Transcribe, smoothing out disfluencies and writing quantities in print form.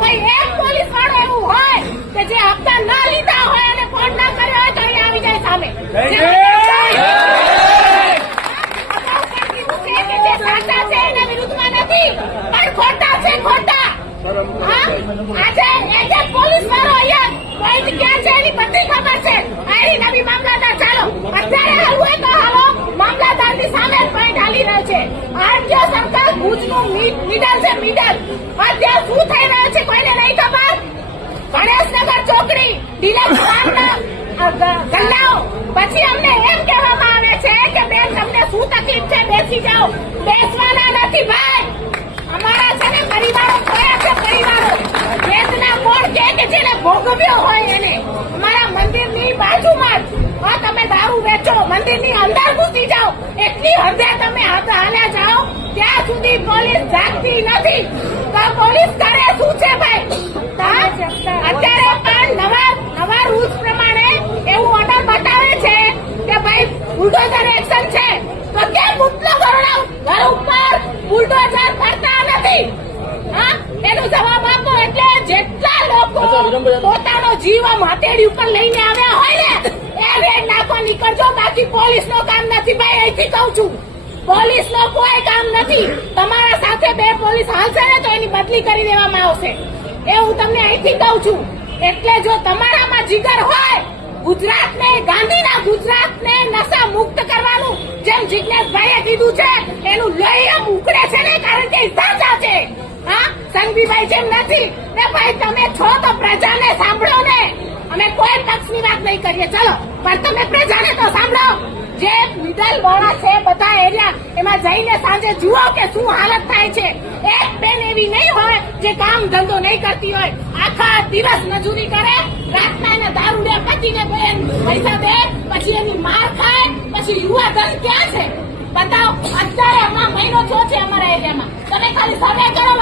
કોઈ એક પોલીસ વાળો એવું હોય કે જે હપ્તા ના લીધા હોય અને ફોન ના કર્યો હોય તો અહીંયા આવી જાય સામે. જે સાચા છે એના વિરુદ્ધમાં નથી, પણ ખોટા છે ખોટા. આજે એક પોલીસ વાળો અહીંયા પોઈન્ટ ક્યાં છે એની બધી ખબર છે. આરી નવી મામલાદાર ચાલો અત્યારે હાલવું હોય તો હાલો, મામલાદારની સામે પોઈન્ટ હાલી રહ્યો છે. આરટીઓ સરકાર ભુજનું મિડલ છે મિડલ. અત્યારે શું થઈ રહ્યું છે કોઈને નહીં ખબર. ગણેશનગર ચોકડી ડિલક્સ ગલ્લાઓ પછી અમને એમ કહેવામાં આવે છે કે બેન તમને શું તકલીફ છે બેસી જાઓ. બેસવાના નથી ભાઈ. અમારા છે ને પરિવારો કયા છે પરિવારો વેદના કોણ કે જેને ભોગવ્યો હોય એને. અમારા મંદિરની બાજુમાં જ તમે દારૂ વેચો, મંદિરની અંદર ઘૂસી જાઓ, એટલી હદે તમે હાલ્યા જાઓ ત્યાં સુધી પોલીસ જાગતી નથી. તો પોલીસ કરે શું છે ભાઈ? અત્યારે પણ નવા રૂલ્સ પ્રમાણે એવું ઓર્ડર બતાવે છે કે ભાઈ બુલડોઝર એક્શન છે તો કેમ મુતલો ઘર ઉપર બુલડોઝર ફરતા નથી? એનો જવાબ આપો. એટલે જેટલા લોકો પોતાનો જીવ હથેળી ઉપર લઈને આવ્યા હોય ને એ રેડ નાખો, નીકળજો. બાકી પોલીસ નો કામ નથી ભાઈ, અહીંથી કહું છું. પોલીસ નો કોઈ કામ નથી. તમારા સાથે બે પોલીસ હાલશે ને તો એની બદલી કરી દેવામાં આવશે. એ હું તમને અહીંથી કહું છું. એટલે જો તમારામાં જીગર હોય ગુજરાતને, ગાંધીના ગુજરાતને નશા મુક્ત કરવાનું જેમ જિજ્ઞેશભાઈએ કીધું છે એનું લોહી ઉકળે છે ને, કારણ કે સાચા છે. સંઘવીભાઈ જેમ નથી ને ભાઈ. તમે છો તો પ્રજાને સાંભળો ને. અમે કોઈ પક્ષની વાત નહીં કરીએ ચલો, પણ તમે પ્રજાને તો સાંભળો. જે મિડલ વાળા છે બધા એરિયા એમાં જઈને સાંજે જુઓ કે શું હાલત થાય છે. એક બેન એવી નહીં હોય જે કામ ધંધો નહીં કરતી હોય, આખા દિવસ મજૂરી કરે, રાતના એને દારૂડે પતિને બેન પૈસા દે, પછી એની માર ખાય, પછી યુવા ધન ક્યાં છે બતાવો. અત્યારે હમણાં મહિનો થયો છે અમારા એરિયામાં. તમે ખાલી સર્વે કરો.